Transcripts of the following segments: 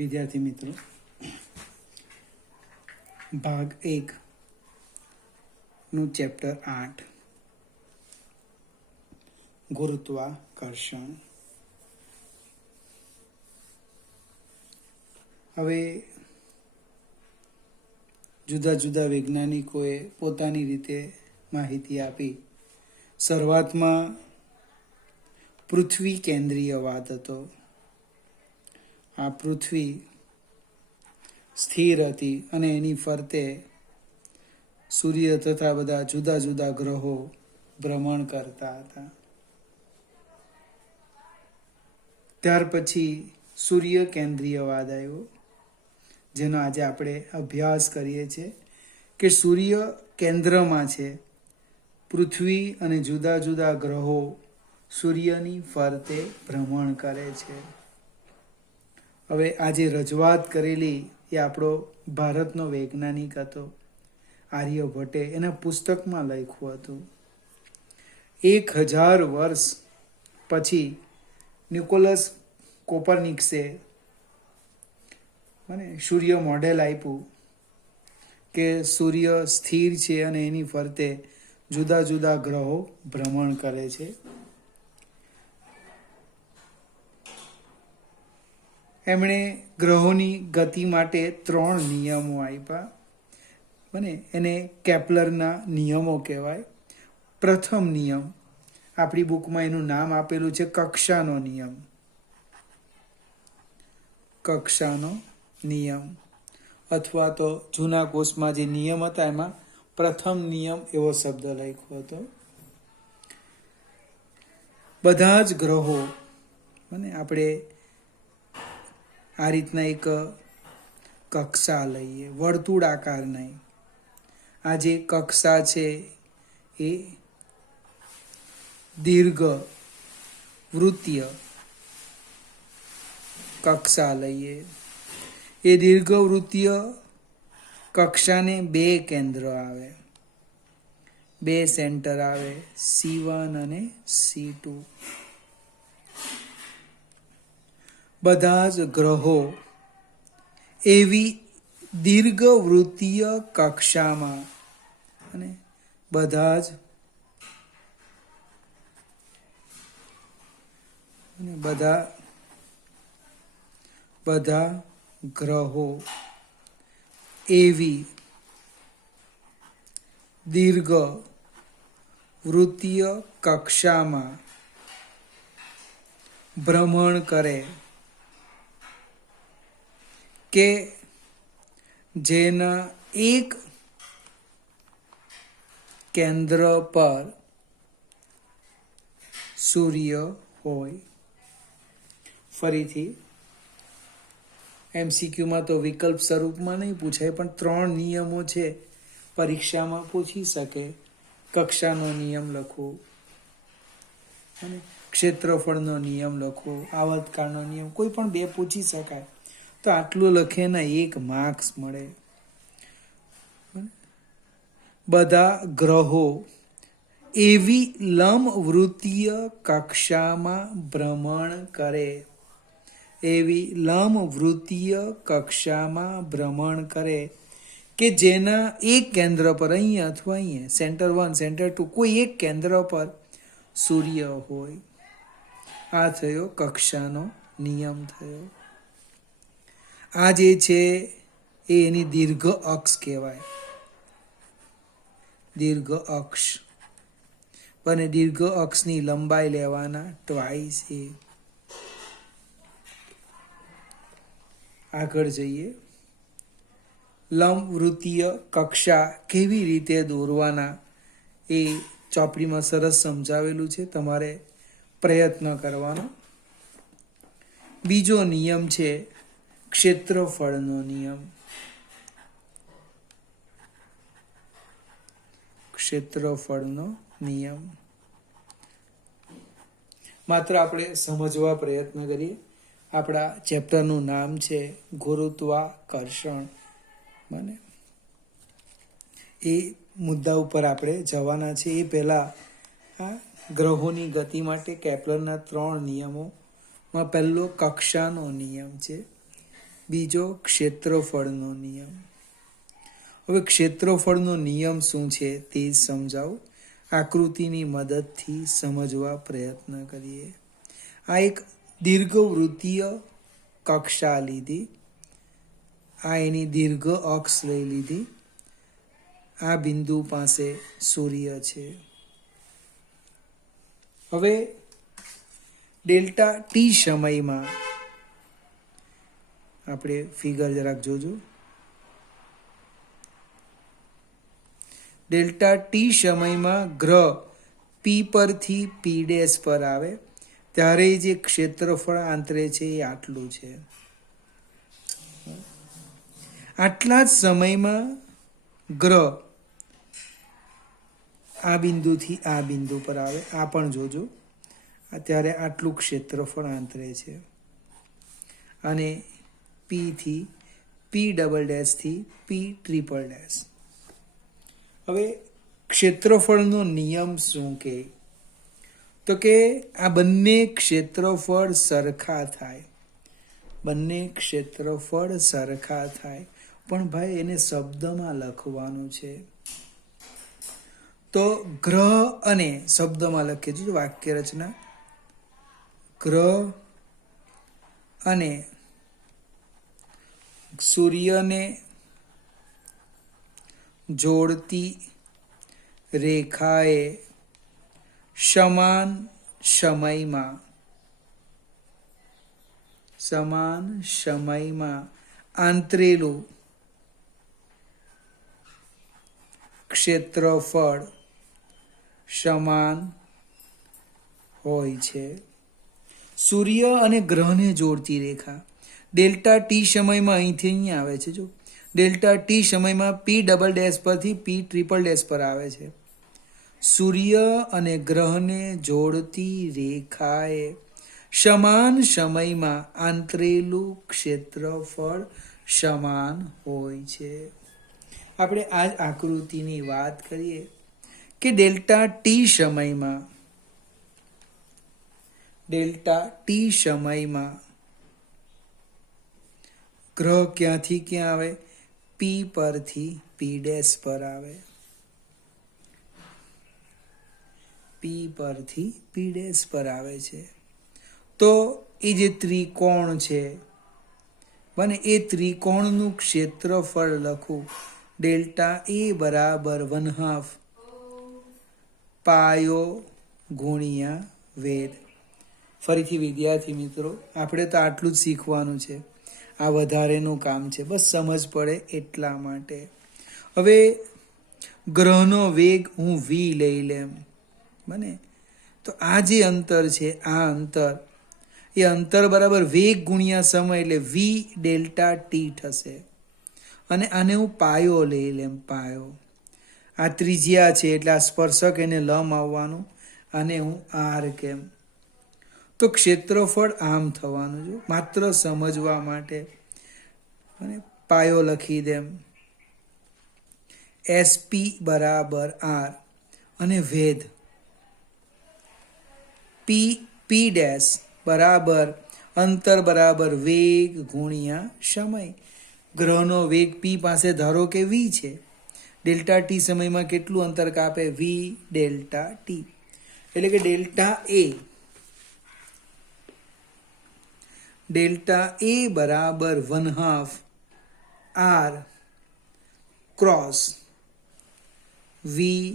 વિદ્યાર્થી મિત્રો, ભાગ 1 નું ચેપ્ટર 8 ગુરુત્વાકર્ષણ. હવે જુદા જુદા વૈજ્ઞાનિકોએ પોતાની રીતે માહિતી આપી. શરૂઆતમાં પૃથ્વી કેન્દ્રીયવાદ હતો. આ પૃથ્વી સ્થિર હતી અને એની ફરતે સૂર્ય તથા બધા જુદા જુદા ગ્રહો ભ્રમણ કરતા હતા. ત્યાર પછી સૂર્ય કેન્દ્રીયવાદ આવ્યો, જેનો આજે આપણે અભ્યાસ કરીએ છીએ કે સૂર્ય કેન્દ્રમાં છે, પૃથ્વી અને જુદા જુદા ગ્રહો સૂર્યની ફરતે ભ્રમણ કરે છે. હવે આજે રજૂઆત કરેલી એ આપણો ભારતનો વૈજ્ઞાનિક હતો આર્યભટ્ટે, એના પુસ્તકમાં લખ્યું હતું. 1000 વર્ષ પછી નિકોલસ કોપરનિકસે સૂર્ય મોડેલ આપ્યું કે સૂર્ય સ્થિર છે અને એની ફરતે જુદા જુદા ગ્રહો ભ્રમણ કરે છે. એમણે ગ્રહોની ગતિ માટે 3 નિયમો આપ્યા. એને કેપ્લરના નિયમો કહેવાય. પ્રથમ નિયમ, આપણી બુકમાં એનું નામ આપેલું છે કક્ષાનો નિયમ. કક્ષાનો નિયમ, અથવા તો જૂના કોષમાં જે નિયમ હતા એમાં પ્રથમ નિયમ એવો શબ્દ લખ્યો હતો. બધા જ ગ્રહો આપણે આ રીતના એક કક્ષા લઈએ, વર્તુળાકાર નહીં. આ જે કક્ષા છે એ દીર્ઘ વૃત્તીય કક્ષા લઈએ. એ દીર્ઘ વૃત્તીય કક્ષાને 2 કેન્દ્ર આવે, 2 સેન્ટર આવે, C1 અને C2. બધા જ ગ્રહો એવી દીર્ઘ વૃત્તીય કક્ષામાં અને બધા ગ્રહો એવી દીર્ઘ વૃત્તીય કક્ષામાં ભ્રમણ કરે કે જેના એક કેન્દ્ર પર સૂર્ય હોય. ફરીથી MCQમાં તો વિકલ્પ સ્વરૂપમાં નહીં પૂછાય, પણ 3 નિયમો છે, પરીક્ષામાં પૂછી શકે. કક્ષાનો નિયમ લખો, ક્ષેત્રફળનો નિયમ લખો, આવર્તકાળનો નિયમ, કોઈ પણ 2 પૂછી શકાય. તો આટલું લખે ને 1 માર્ક્સ મળે. બધા ગ્રહો એવી લંબવૃત્તીય કક્ષામાં ભ્રમણ કરે, એવી લંબવૃત્તીય કક્ષામાં ભ્રમણ કરે કે જેના એક કેન્દ્ર પર, અહીંયા અથવા અહીંયા, સેન્ટર 1 સેન્ટર 2, કોઈ એક કેન્દ્ર પર સૂર્ય હોય. આ થયો કક્ષાનો નિયમ થયો. આ જે છે એ એની દીર્ઘ અક્ષ કહેવાય, દીર્ઘ અક્ષ. અને દીર્ઘ અક્ષની લંબાઈ લેવાના 2a. આગળ જઈએ. લંબવૃત્તીય કક્ષા કેવી રીતે દોરવાના એ ચોપડીમાં સરસ સમજાવેલું છે, તમારે પ્રયત્ન કરવાનો. બીજો નિયમ છે ક્ષેત્રફળનો નિયમ. ક્ષેત્રફળનો નિયમ માત્ર આપણે સમજવા પ્રયત્ન કરીએ. આપણા ચેપ્ટરનું નામ છે ગુરુત્વાકર્ષણ. એ મુદ્દા ઉપર આપણે જવાના છે. એ પહેલાં ગ્રહોની ગતિ માટે કેપ્લરના 3 નિયમોમાં પહેલો કક્ષાનો નિયમ છે. બીજો ક્ષેત્રફળનો નિયમ. હવે ક્ષેત્રફળનો નિયમ શું છે તે સમજાવું. આકૃતિની મદદથી સમજવા પ્રયત્ન કરીએ. આ એક દીર્ઘવૃત્તીય કક્ષા લીધી, આ એની દીર્ઘ અક્ષ લઈ લીધી. આ બિંદુ પાસે સૂર્ય છે. હવે ડેલ્ટા ટી સમયમાં આપણે ફિગર જરાક જોજો. ડેલ્ટા ટી સમયમાં ગ્રહ પી પરથી પી ડેશ પર આવે ત્યારે જે ક્ષેત્રફળ આંતરે છે એ આટલું છે. આટલા જ સમયમાં ગ્રહ આ બિંદુથી આ બિંદુ પર આવે, આ પણ જોજો. અત્યારે આટલું ક્ષેત્રફળ આંતરે છે અને પી થી પી ડબલ ડેશથી પી ટ્રિપલ ડેશ. હવે ક્ષેત્રફળનો નિયમ શું કહે? તો કે આ બંને ક્ષેત્રફળ સરખા થાય. બંને ક્ષેત્રફળ સરખા થાય, પણ ભાઈ એને શબ્દમાં લખવાનું છે. તો ગ્રહ અને શબ્દમાં લખીએ છીએ વાક્ય રચના. ગ્રહ અને સૂર્યને જોડતી રેખાએ સમાન સમયમાં આંતરેલું ક્ષેત્રફળ સમાન હોય છે. સૂર્ય અને ગ્રહને જોડતી રેખા ડેલ્ટા ટી સમયમાં અહીંથી અહીં આવે છે. જો ડેલ્ટા ટી સમયમાં પી ડબલ ડેશ પરથી પી ટ્રિપલ ડેશ પર આવે છે. સૂર્ય અને ગ્રહને જોડતી રેખાએ સમાન સમયમાં આંતરેલું ક્ષેત્રફળ સમાન હોય છે. આપણે આ જ આકૃતિની વાત કરીએ કે ડેલ્ટા ટી સમયમાં ગ્રહ ક્યાંથી ક્યાં આવે? પી પરથી પી ડેશ પર આવે. પી પરથી પી ડેશ પર આવે છે. તો એ જે ત્રિકોણ છે બને એ ત્રિકોણનું ક્ષેત્રફળ લખું. ડેલ્ટા એ બરાબર 1/2 પાયો ગુણ્યા વેધ. ફરીથી વિદ્યાર્થી મિત્રો, આપણે તો આટલું જ શીખવાનું છે. આ વધારેનું કામ છે, બસ સમજ પડે એટલા માટે. હવે ગ્રહનો વેગ હું વી લઈ લેમ બને. તો આ જે અંતર છે, આ અંતર, એ અંતર બરાબર વેગ ગુણ્યા સમય એટલે વી ડેલ્ટા ટી થશે. અને આને હું પાયો લઈ લેમ. પાયો આ ત્રિજ્યા છે એટલે આ સ્પર્શક એને લંબ આવવાનું, અને હું આર કેમ. તો ક્ષેત્રફળ આમ થવાનું. જો માત્ર સમજવા માટે અને પાયો લખી દેમ. એસપી બરાબર આર અને વેધ પી ડેશ બરાબર અંતર બરાબર વેગ ગુણ્યા સમય. ગ્રહનો વેગ પી પાસે ધારો કે વી છે. ડેલ્ટા ટી સમયમાં કેટલું અંતર કાપે? V delta T. એટલે કે ડેલ્ટા એ બરાબર 1/2 R cross V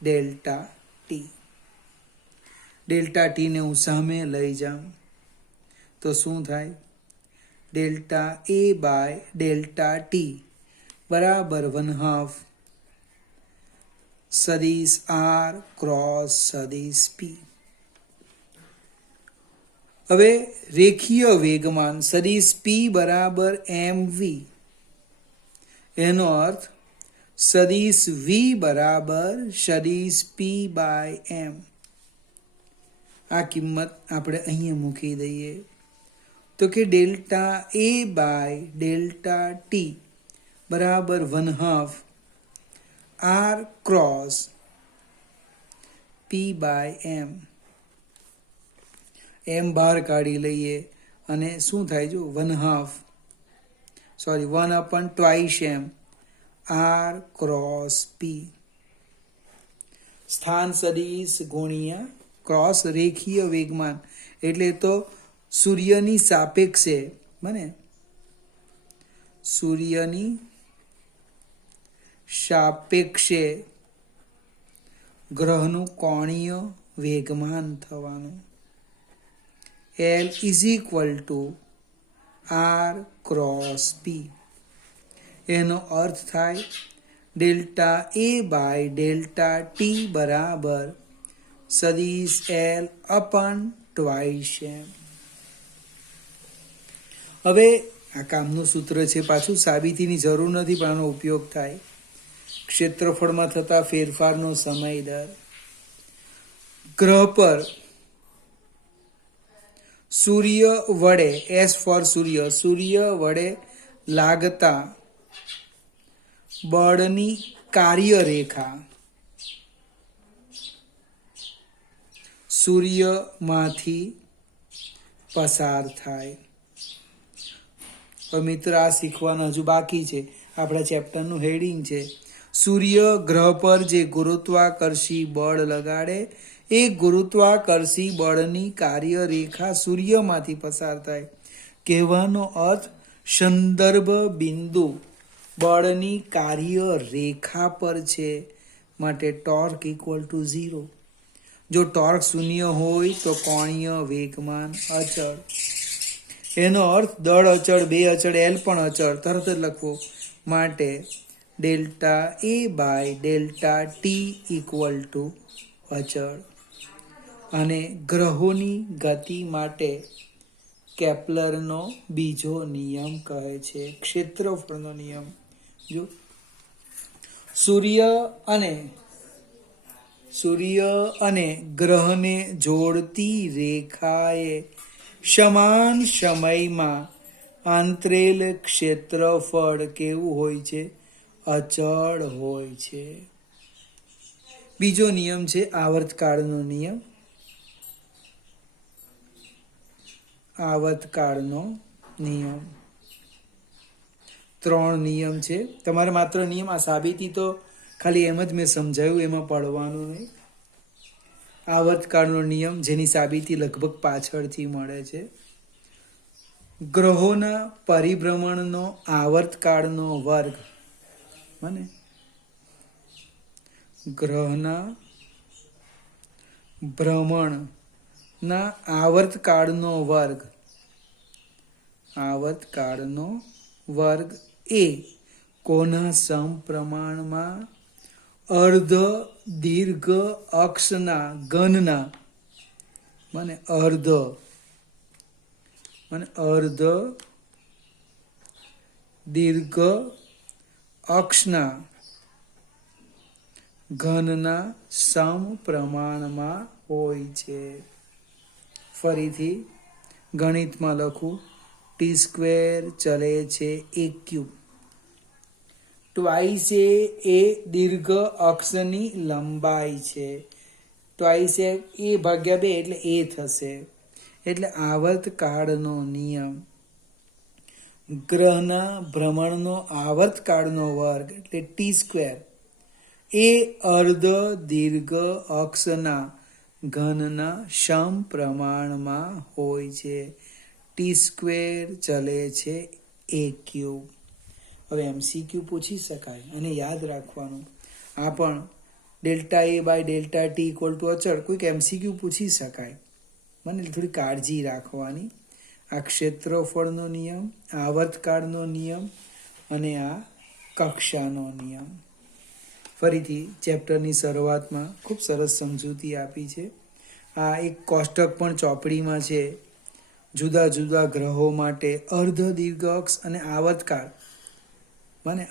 delta T. Delta ટીને હું સામે લઈ જાઉં તો શું થાય? Delta A by delta T બરાબર 1/2 સદિશ આર ક્રોસ સદિશ પી. હવે રેખીય વેગમાન સદિશ પી બરાબર એમ વી. એનો અર્થ સદિશ વી બરાબર સદિશ પી બાય એમ. આ કિંમત આપણે અહીંયા મૂકી દઈએ તો કે delta A by delta T બરાબર 1/2 R cross P by M. M બહાર કાઢી લઈએ અને શું થાય? જો 1/2 sorry 1/2m r cross p. સ્થાન સદિશ ગુણ્યા ક્રોસ રેખીય વેગમાન એટલે તો સૂર્યની સાપેક્ષે બને સૂર્યની સાપેક્ષે ગ્રહનું કોણીય વેગમાન થવાનું. L is equal to r cross p. એનો અર્થ થાય delta a by delta t બરાબર સદિશ L અપન 2m. હવે આ કામનું સૂત્ર છે, પાછું સાબિતીની જરૂર નથી પણ આનો ઉપયોગ થાય. ક્ષેત્રફળમાં થતા ફેરફારનો સમય દર. ગ્રહ પર સૂર્ય વડે એસ ફોર સૂર્ય વડે લાગતા બળની કાર્યરેખા સૂર્યમાંથી પસાર થાય. તો મિત્ર આ શીખવાનું હજુ બાકી છે. આપણા ચેપ્ટરનું હેડિંગ છે સૂર્ય ગ્રહ પર જે ગુરુત્વાકર્ષી બળ લગાડે એ ગુરુત્વાકર્ષી બળની કાર્યરેખા સૂર્યમાંથી પસાર થાય. કહેવાનો અર્થ સંદર્ભ બિંદુ બળની કાર્યરેખા પર છે, માટે ટોર્ક ઇક્વલ ટુ 0. જો ટોર્ક શૂન્ય હોય તો કોણીય વેગમાન અચળ. એનો અર્થ દળ અચળ, બે અચળ, એલ પણ અચળ તરત જ લખવો. માટે delta A by delta t equal to અચળ. અને ગ્રહોની ગતિ માટે કેપ્લરનો બીજો નિયમ કહે છે ક્ષેત્રફળનો નિયમ. જો સૂર્ય અને ગ્રહને જોડતી રેખાએ સમાન સમયમાં આંતરેલ ક્ષેત્રફળ કેવું હોય છે? અચળ હોય છે. બીજો નિયમ છે આવર્તકાળનો નિયમ. આવર્તકાળનો નિયમ 3 નિયમ છે. તમારે માત્ર નિયમ, આ સાબિતી તો ખાલી એમ જ મેં સમજાવ્યું, એમાં પડવાનું નહીં. આવર્તકાળનો નિયમ જેની સાબિતી લગભગ પાછળથી મળે છે. ગ્રહોના પરિભ્રમણનો આવર્તકાળનો વર્ગ મને ગ્રહના ભ્રમણના આવર્તકાળનો વર્ગ એ કોના સમપ્રમાણમાં? અર્ધ દીર્ઘ અક્ષના ઘનના અર્ધ દીર્ઘ અક્ષના ઘનના સમપ્રમાણમાં હોય છે. ફરીથી ગણિતમાં લખું. t² ચલે છે 1³ ટ્વાઇસ એ દીર્ઘ અક્ષની લંબાઈ છે. ટ્વાઇસ એ ભાગ્યા 2 એટલે એ થશે. એટલે આવર્તકાળનો નિયમ ગ્રહના ભ્રમણનો આવર્તકાળનો વર્ગ એટલે t² એ અર્ધ દીર્ઘ અક્ષના ઘનના સમપ્રમાણમાં હોય છે. t² ચલે છે 1³. હવે MCQ પૂછી શકાય અને યાદ રાખવાનું. આ પણ delta A by delta t equal to અચળ કોઈક MCQ પૂછી શકાય. મને થોડી કાળજી રાખવાની. આ ક્ષેત્રફળનો નિયમ, આવર્તકાળનો નિયમ અને આ કક્ષાનો નિયમ. ફરીથી ચેપ્ટરની શરૂઆતમાં ખૂબ સરસ સમજૂતી આપી છે. આ એક કોષ્ટક પણ ચોપડીમાં છે. જુદા જુદા ગ્રહો માટે અર્ધ દીર્ઘ અક્ષ અને આવર્તકાળ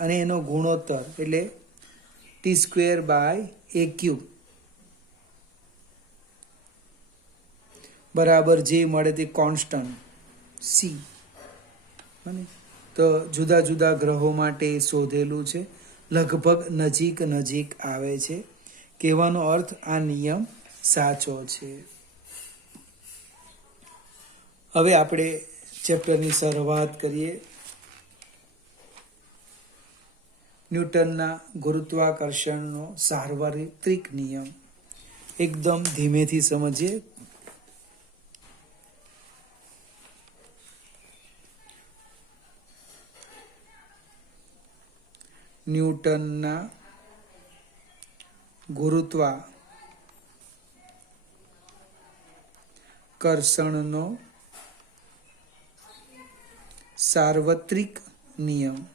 અને એનો ગુણોત્તર એટલે t² બાય 1³ બરાબર જે મળે તે કોન્સ્ટન્ટ c. તો જુદા જુદા ગ્રહો માટે શોધેલું છે. લગભગ નજીક આવે છે. કહેવાનો અર્થ આ નિયમ સાચો છે. હવે આપણે ચેપ્ટરની શરૂઆત કરીએ. ન્યૂટનના ગુરુત્વાકર્ષણનો સાર્વત્રિક નિયમ. એકદમ ધીમેથી સમજીએ. ન્યૂટનના ગુરુત્વાકર્ષણનો સાર્વત્રિક નિયમ.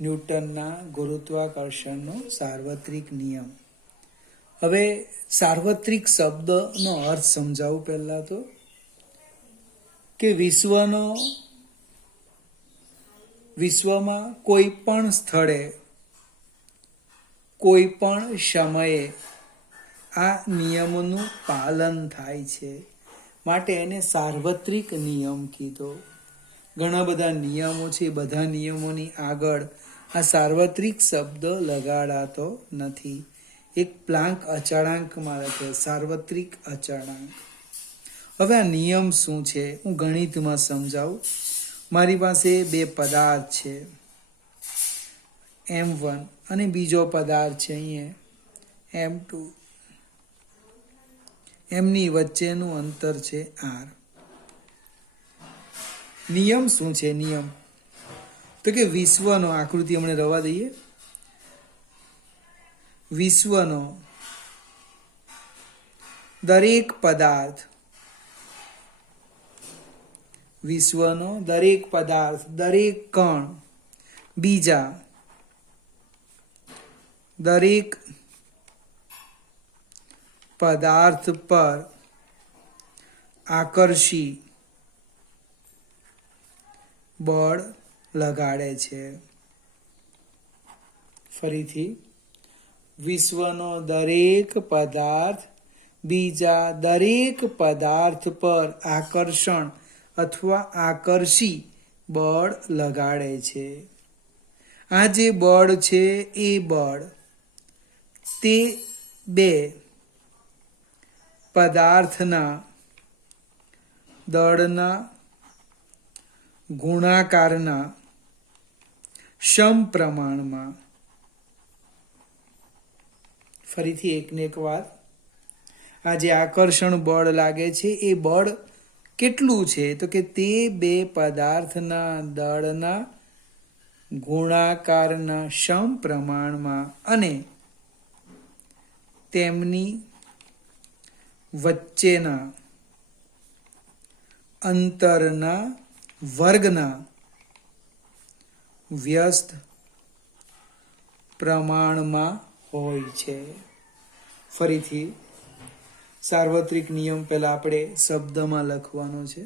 ન્યૂટનના ગુરુત્વાકર્ષણનો સાર્વત્રિક નિયમ. હવે સાર્વત્રિક શબ્દનો અર્થ સમજાવું. પહેલા તો કે વિશ્વમાં કોઈ પણ સ્થળે કોઈ પણ સમયે આ નિયમોનું પાલન થાય છે, માટે એને સાર્વત્રિક નિયમ કીધો. ઘણા બધા નિયમો છે, બધા નિયમોની આગળ આ સાર્વત્રિક શબ્દ લગાડાતો નથી. એક પ્લાન્ક અચળાંકમાં લખે સાર્વત્રિક અચળાંક. હવે આ નિયમ શું છે હું ગણિતમાં સમજાવું. મારી પાસે બે પદાર્થ છે, M1 અને બીજો પદાર્થ છે અહીંયા M2. એમની વચ્ચેનું અંતર છે R. નિયમ શું છે? નિયમ તો કે વિશ્વનો, આકૃતિ હમણાં રવા દઈએ, વિશ્વનો દરેક પદાર્થ, વિશ્વનો દરેક પદાર્થ, દરેક કણ બીજા દરેક પદાર્થ પર આકર્ષી બળ લગાડે છે. ફરીથી, વિશ્વનો દરેક પદાર્થ બીજા દરેક પદાર્થ પર આકર્ષણ અથવા આકર્ષી બળ લગાડે છે. આ જે બળ છે એ બળ તે બે પદાર્થના દળના ગુણાકારના સમપ્રમાણમાં. ફરીથી એકને એક વાત, આ જે આકર્ષણ બળ લાગે છે એ બળ કેટલું છે? તો કે તે બે પદાર્થના દળના ગુણાકારના સમપ્રમાણમાં અને તેમની વચ્ચેના અંતરના વર્ગના વ્યસ્ત પ્રમાણમાં હોય છે. ફરીથી સાર્વત્રિક નિયમ પહેલા આપણે શબ્દમાં લખવાનો છે.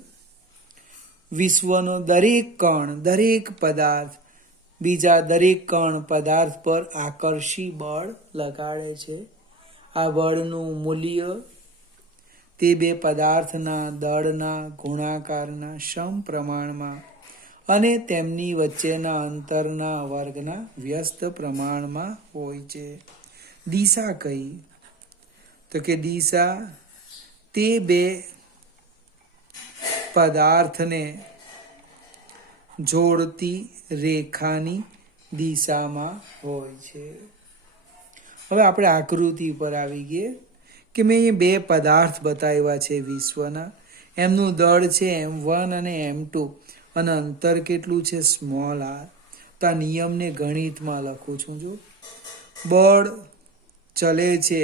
વિશ્વનો દરેક કણ, દરેક પદાર્થ બીજા દરેક કણ પદાર્થ પર આકર્ષી બળ લગાડે છે. આ બળનું મૂલ્ય તે બે પદાર્થના દળના ગુણાકારના સમપ્રમાણમાં અને તેમની વચ્ચેના અંતરના વર્ગના વ્યસ્ત પ્રમાણમાં હોય છે. દિશા કઈ? તો કે દિશા તે બે પદાર્થને જોડતી રેખાની દિશામાં હોય છે. હવે આપણે આકૃતિ પર આવી ગઈએ કે મેં એ બે પદાર્થ બતાવ્યા છે વિશ્વના. એમનું દળ છે M1 અને M2 અને અંતર કેટલું છે? Small r. તો આ નિયમને ગણિતમાં લખું છું. જો બળ ચલે છે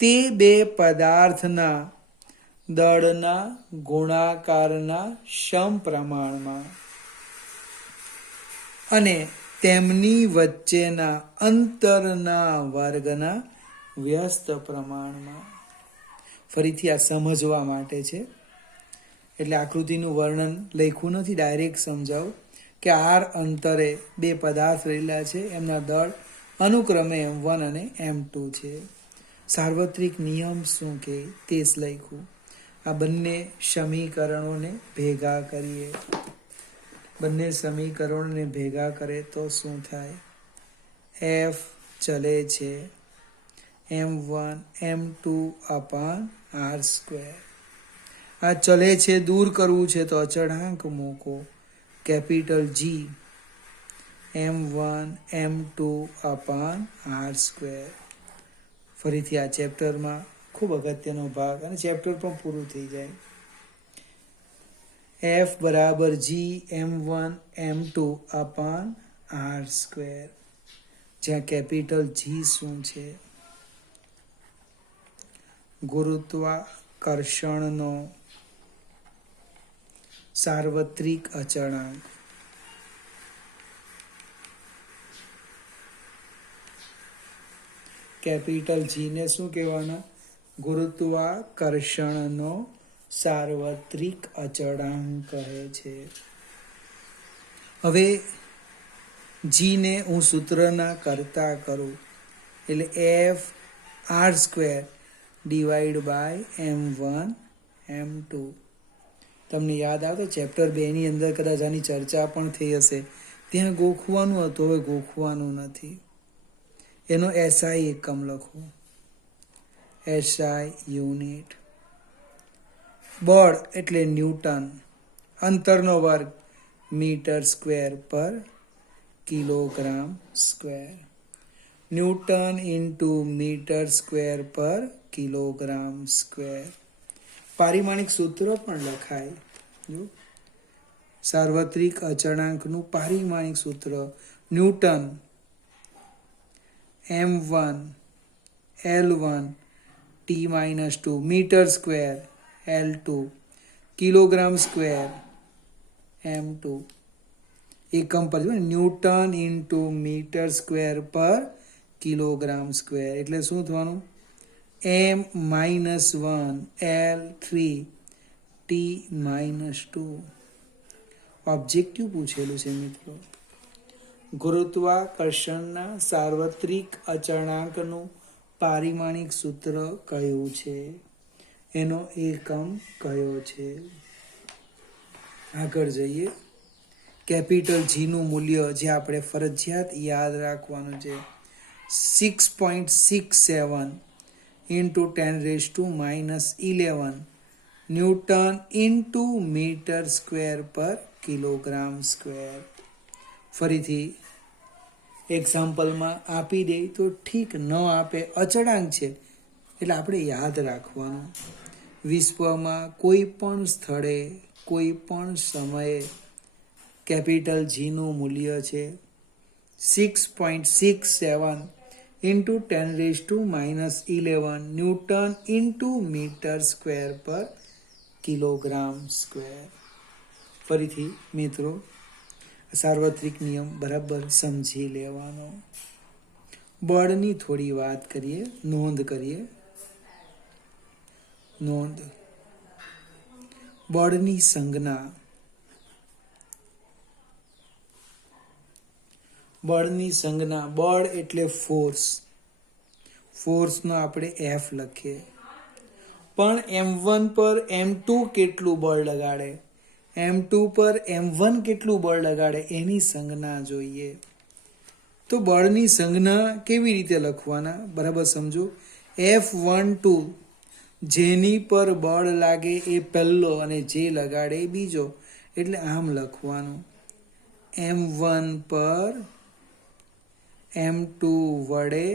તે બે પદાર્થના દળના ગુણાકારના સમપ્રમાણમાં અને તેમની વચ્ચેના અંતરના વર્ગના વ્યસ્ત પ્રમાણમાં. ફરીથી આ સમજવા માટે છે, એટલે આકૃતિનું વર્ણન લખ્યું નથી, ડાયરેક્ટ સમજાવું કે R અંતરે બે પદાર્થ રહેલા છે, એમના દળ અનુક્રમે M1 અને M2 છે. સાર્વત્રિક નિયમ શું કે તે જ લખ્યું. આ બંને સમીકરણોને ભેગા કરીએ. બંને સમીકરણોને ભેગા કરે તો શું થાય? F ચલે છે M1 M2 અપાન R². આ ચલે છે દૂર કરવું છે તો અચળાંક મૂકો. કેપિટલ જી m1 m2 અપાન r સ્ક્વેર. ફરીથી આ ચેપ્ટરમાં ખૂબ અગત્યનો ભાગ અને ચેપ્ટર પણ પૂરું થઈ જાય. f બરાબર જી m1 m2 અપાન r સ્ક્વેર, જ્યાં કેપિટલ જી શું છે? ગુરુત્વાકર્ષણનો સાર્વત્રિક અચળાંક. કેપિટલ જી ને શું કહેવાના? ગુરુત્વાકર્ષણનો સાર્વત્રિક અચળાંક કહે છે. હવે જી ને હું સૂત્રના કરતા કરું એટલે F r square divide by m1 m2. તમને યાદ આવે ચેપ્ટર 2 ની અંદર કદાચ આની ચર્ચા પણ થઈ હશે. ત્યાં ગોખવાનું હતું, હવે ગોખવાનું નથી. એનો એસઆઈ એકમ લખો, એસઆઈ યુનિટ. બળ એટલે ન્યૂટન, અંતરનો વર્ગ metre square per kilogram square. Newton into metre square per kilogram square. પારિમાણિક સૂત્ર પણ લખાય. જો સાર્વત્રિક અચળાંકનું પારિમાણિક સૂત્ર newton m1 L1 T-2 metre square L2 kilogram square m2. એકમ પર જો newton into metre square per kilogram square એટલે શું થવાનું? m-1 L3 T-2. ઓબ્જેક્ટિવ પૂછેલું છે મિત્રો. ગુરુત્વાકર્ષણના સાર્વત્રિક અચળાંકનું પારિમાણિક સૂત્ર કયું છે? એનો એકમ કયો છે? આગળ જઈએ. કેપિટલ જીનું મૂલ્ય જે આપણે ફરજિયાત યાદ રાખવાનું છે 6.67 into 10⁻⁻11 newton into metre square per kilogram square. ફરીથી એક્ઝામ્પલમાં આપી દે તો ઠીક, ન આપે અચળાંક છે એટલે આપણે યાદ રાખવાનું. વિશ્વમાં કોઈ પણ સ્થળે કોઈ પણ સમયે કેપિટલ જીનું મૂલ્ય છે 6.67 into 10⁻11 newton into metre square per kilogram square. ફરીથી મિત્રો સાર્વત્રિક નિયમ બરાબર સમજી લેવાનો. બળની થોડી વાત કરીએ, નોંધ કરીએ. નોંધ. બળની સંજ્ઞા. બળની સંજ્ઞા. બળ એટલે ફોર્સ. ફોર્સનો આપણે એફ લખીએ. પણ m1 પર m2 કેટલું બળ લગાડે, m2 પર m1 કેટલું બળ લગાડે એની સંજ્ઞા જોઈએ. તો બળની સંજ્ઞા કેવી રીતે લખવાના બરાબર સમજો. F12 જેની પર બળ લાગે એ પહેલો અને જે લગાડે એ બીજો, એટલે આમ લખવાનું m1 પર m2 વડે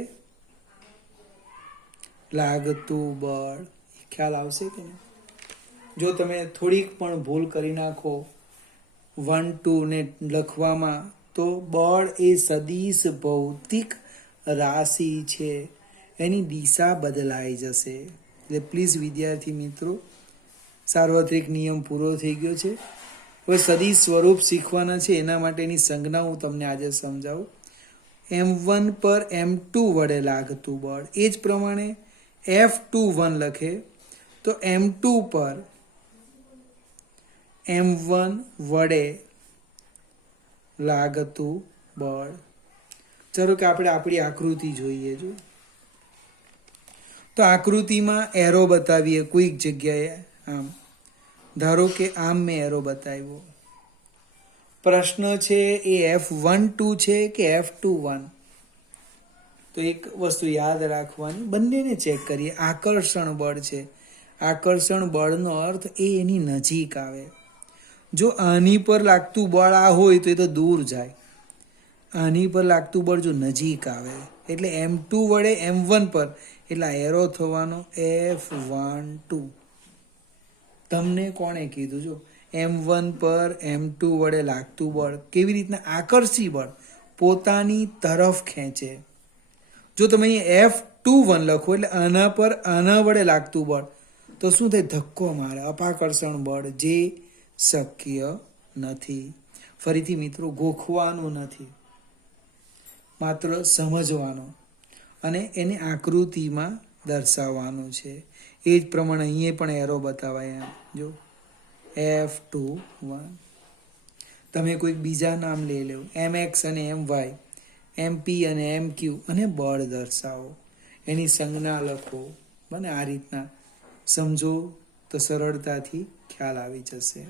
લાગતું બળ. ખ્યાલ આવશે કે નહીં? જો તમે થોડીક પણ ભૂલ કરી નાખો 1 2 ને લખવામાં તો બળ એ સદિશ ભૌતિક રાશિ છે, એની દિશા બદલાઈ જશે. એટલે પ્લીઝ વિદ્યાર્થી મિત્રો, સાર્વત્રિક નિયમ પૂરો થઈ ગયો છે. હવે સદિશ સ્વરૂપ શીખવાના છે, એના માટેની સંજ્ઞા હું તમને આજે સમજાવું. m1 પર m2 વડે લાગતું બળ, એ જ પ્રમાણે F21 લખે તો m2 પર m1 વડે લાગતું બળ. ચાલો કે આપણે આપણી આકૃતિ જોઈએ. જો તો આકૃતિમાં એરો બતાવીએ કોઈક જગ્યાએ. આમ ધારો કે આમ મેં એરો બતાવ્યો. પ્રશ્ન છે એ F12 છે કે F21? તો એક વસ્તુ યાદ રાખવાની, બંનેને ચેક કરીએ. આકર્ષણ બળ છે. આકર્ષણ બળનો અર્થ એ એની નજીક આવે. જો આની પર લાગતું બળ આ હોય તો એ તો દૂર જાય, આની પર લાગતું બળ જો નજીક આવે એટલે M2 વડે M1 પર, એટલે એરો થવાનો F12. તમને કોણે કીધું? જો M1 પર M2 વડે લાગતું બળ કેવી રીતના આકર્ષી બળ પોતાની તરફ ખેંચે. જો તમે અહીં F21 લખો એટલે આના પર આના વડે લાગતું બળ તો શું થાય? ધક્કો મારે, અપાકર્ષણ બળ, જે શક્ય નથી. ફરીથી મિત્રો, ગોખવાનું નથી, માત્ર સમજવાનો અને એને આકૃતિમાં દર્શાવવાનું છે. એ જ પ્રમાણે અહીંયા પણ એરો બતાવાય. જો F21. તમે કોઈક બીજા નામ લઈ લો, MX અને MY, MP અને MQ, અને બળ દર્શાવો, એની સંજ્ઞા લખો. મને આ રીતના સમજો તો સરળતાથી ખ્યાલ આવી જશે.